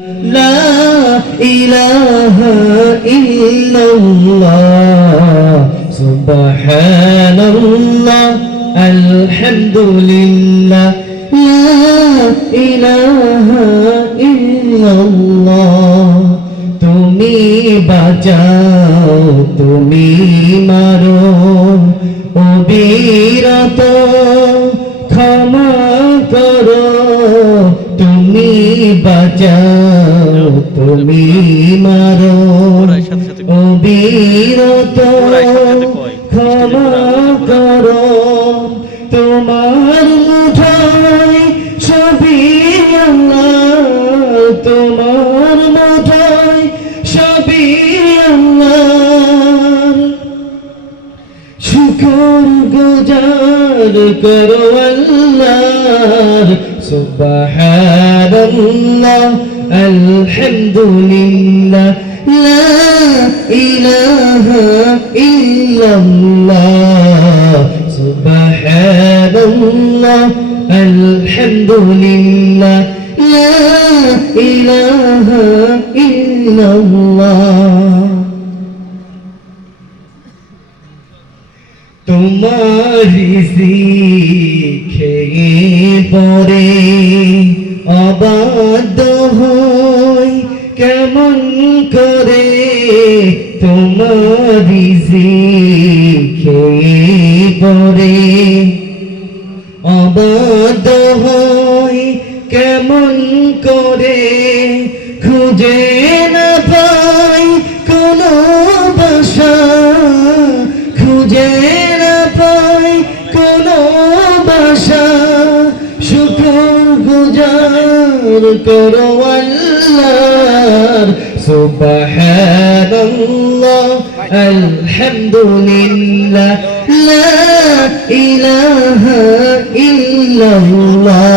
লা ইলাহা ইল্লাল্লাহ সুবহানাল্লাহ আলহামদুলিল্লাহ লা ইলাহা ইল্লাল্লাহ তুমি বাঁচাও তুমি মারো অবিরত ক্ষমা করো তুমি বাঁচাও তুমি মারো অবিরত ক্ষমা করো তোমার মুঠোয় সবই আল্লাহ তোমার মুঠোয় সবই আল্লাহ শুকর গুজার করো আল্লাহ সুবহানাল্লাহ আলহামদুলিল্লাহ লা ইলাহা ইল্লাল্লাহ সুবহানাল্লাহ আলহামদুলিল্লাহ লা ইলাহা ইল্লাল্লাহ তোমারি শিখে পরে অবাধ্য হই কেমন করে তোমারি শিখে পরে অবাধ্য হই কেমন করে খুঁজে না পাই কোনো বাসা খুঁজে না পাই কোনো বাসা শুকর গুজার করো আল্লাহ সুবহানাল্লাহ আলহামদুলিল্লাহ লা ইলাহা ইল্লাল্লাহ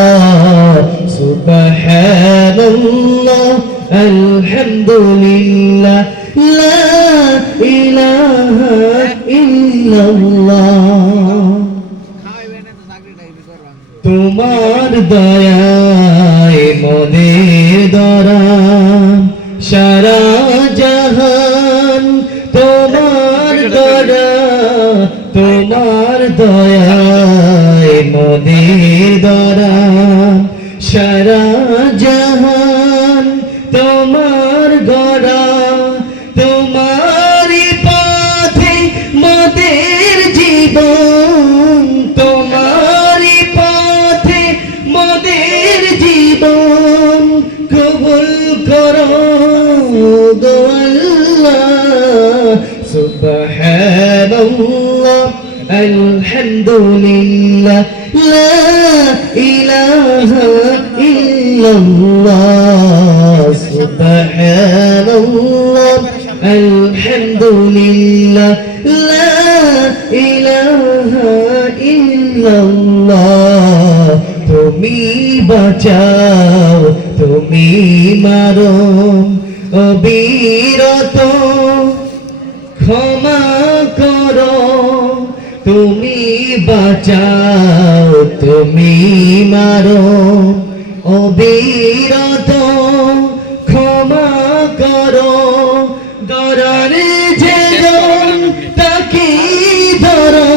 সুবহানাল্লাহ আলহামদুলিল্লাহ লা ইলাহা ইল্লাল্লাহ তোমার দয়ায় মনের দরাম সারা জাহান তোমার দয়া তোমার দয়ায় মনের দরাম সারা জাহান তোমার গড়া তোমারি পথে মোদের জীবন তোমারি পথে মোদের জীবন কবুল করো গো আল্লাহ সুবহানাল্লাহ আলহামদুলিল্লাহ লা ইলাহা ইল্লাল্লাহ সুবহানাল্লাহ আলহামদুলিল্লাহ লা ইলাহা ইল্লাল্লাহ তুমি বাঁচাও তুমি মারো অবিরত ক্ষমা করো তুমি বাঁচাও তুমি মারো অবিরত ক্ষমা করো ধরার যে জন তাকে ধরো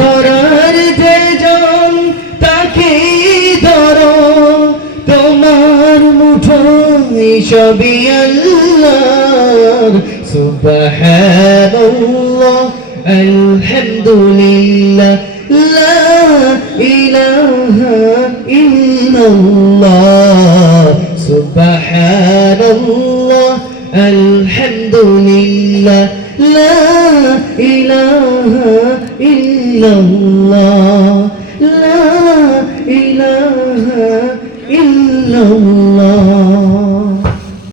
ধরার যে জন তাকে ধরো তোমার মুঠোয় সবই আল্লাহ সুবহানাল্লাহ আলহামদুলিল্লাহ লা ইলাহা ইল্লাল্লাহ সুবহানাল্লাহ আলহামদুলিল্লাহ লা ইলাহা ইল্লাল্লাহ লা ইলাহা ইল্লাল্লাহ